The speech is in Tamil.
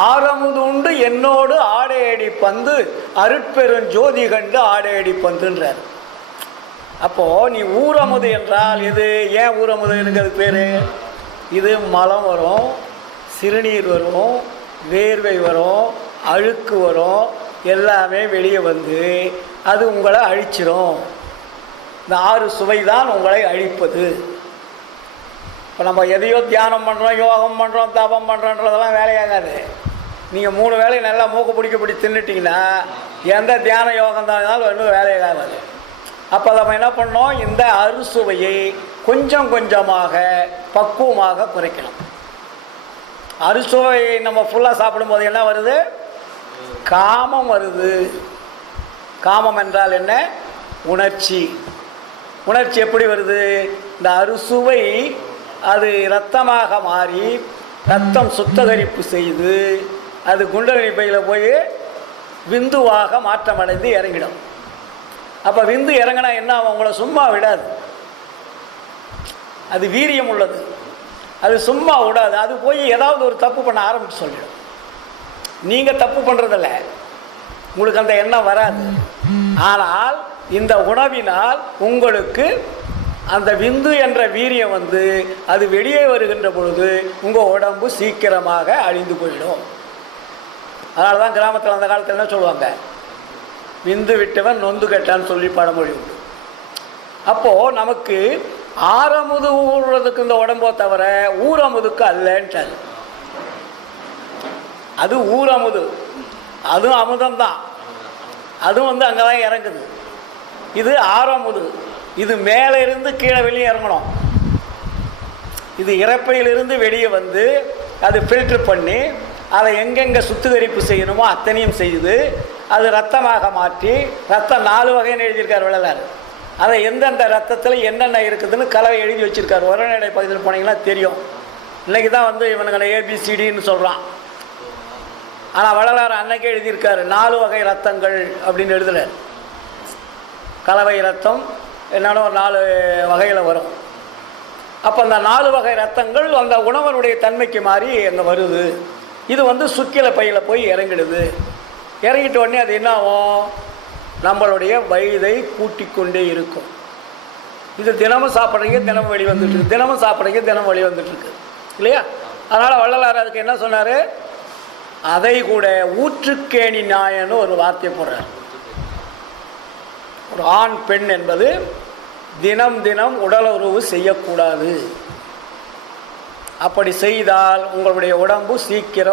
ஆரமுது உண்டு என்னோடு ஆடையடி பந்து அருட்பெரும் ஜோதி கண்டு ஆடையடி பந்துன்றார். அப்போது நீ ஊரமுது என்றால் இது ஏன் ஊரமுதுங்கிறது பேர்? இது மலம் வரும், சிறுநீர் வரும், வேர்வை வரும், அழுக்கு வரும், எல்லாமே வெளியே வந்து அது உங்களை அழிச்சிரும். இந்த 6 சுவை தான் உங்களை அழிப்பது. இப்போ நம்ம எதையோ தியானம் பண்ணுறோம், யோகம் பண்ணுறோம், தபம் பண்ணுறோன்றதெல்லாம் வேலையாகாது. நீங்கள் 3 வேலையை நல்லா மூக்கு பிடி தின்னுட்டிங்கன்னா எந்த தியான யோகம் தான் இன்னும் வேலையாகாது. அப்போ நம்ம என்ன பண்ணோம்? இந்த அறுசுவையை கொஞ்சம் கொஞ்சமாக பக்குவமாக குறைக்கணும். அறுசுவையை நம்ம ஃபுல்லாக சாப்பிடும்போது என்ன வருது? காமம் வருது. காமம் என்றால் என்ன? உணர்ச்சி. உணர்ச்சி எப்படி வருது? இந்த அறுசுவை அது இரத்தமாக மாறி ரத்தம் சுத்தகரிப்பு செய்து அது குண்டலினி பையில் போய் விந்துவாக மாற்றமடைந்து இறங்கிடும். அப்போ விந்து இறங்கினா என்ன ஆகும்? உங்களை சும்மா விடாது. அது வீரியம் உள்ளது, அது சும்மா விடாது. அது போய் ஏதாவது ஒரு தப்பு பண்ண ஆரம்பிச்சு சொல்லிடும். நீங்கள் தப்பு பண்ணுறதில்ல, உங்களுக்கு அந்த எண்ணம் வராது. ஆனால் இந்த உணவினால் உங்களுக்கு அந்த விந்து என்ற வீரியம் வந்து அது வெளியே வருகின்ற பொழுது உங்கள் உடம்பு சீக்கிரமாக அழிந்து போயிடும். அதனால தான் கிராமத்தில் அந்த காலத்தில் என்ன சொல்லுவாங்க? விந்து விட்டவன் நொந்து கெட்டான்னு சொல்லி பழமொழி உண்டு. அப்போது நமக்கு ஆரமுது ஊறுறதுக்கு இந்த உடம்போ தவிர ஊரமுதுக்கு அல்லன்ட்டார். அது ஊரமுது, அதுவும் அமுதம்தான், அதுவும் வந்து அங்கே தான் இறங்குது. இது ஆரமுது, இது மேலே இருந்து கீழே வெளியே இறங்கணும். இது இறப்பையிலிருந்து வெளியே வந்து அது ஃபில்டர் பண்ணி அதை எங்கெங்கே சுத்திகரிப்பு செய்யணுமோ அத்தனையும் செய்து அது ரத்தமாக மாற்றி, ரத்தம் 4 வகைன்னு எழுதியிருக்கார் வள்ளலார். அதை எந்தெந்த ரத்தத்தில் என்னென்ன இருக்குதுன்னு கலவை எழுதி வச்சுருக்கார். உரநடை பகுதியில் போனீங்கன்னா தெரியும். இன்றைக்கி தான் வந்து இவனுங்களை ஏபிசிடின்னு சொல்கிறான். ஆனால் வள்ளலார் அன்னைக்கே எழுதியிருக்காரு 4 வகை ரத்தங்கள் அப்படின்னு எழுதலை. கலவை ரத்தம் என்னென்ன ஒரு 4 வகையில் வரும். அப்போ அந்த 4 வகை ரத்தங்கள் அந்த உணவனுடைய தன்மைக்கு மாறி அங்கே வருது. இது வந்து சுக்கில பையில் போய் இறங்கிடுது. இறங்கிட்ட உடனே அது என்ன ஆகும்? நம்மளுடைய வயதை கூட்டிக் கொண்டே இருக்கும். இது தினமும் சாப்பிட்றீங்க, தினமும் வெளி வந்துட்டுருக்கு, தினமும் சாப்பிட்றீங்க, தினமும் வெளி வந்துட்டுருக்கு இல்லையா? அதனால் வள்ளலார் அதுக்கு என்ன சொன்னார்? அதை கூட ஊற்றுக்கேணி நாயன்னு ஒரு வார்த்தையை போடுறார். ஒரு ஆண் பெண் என்பது தினம் தினம் உடலுறவு செய்யக்கூடாது. அப்படி செய்தால் உங்களுடைய உடம்பு சீக்கிரம்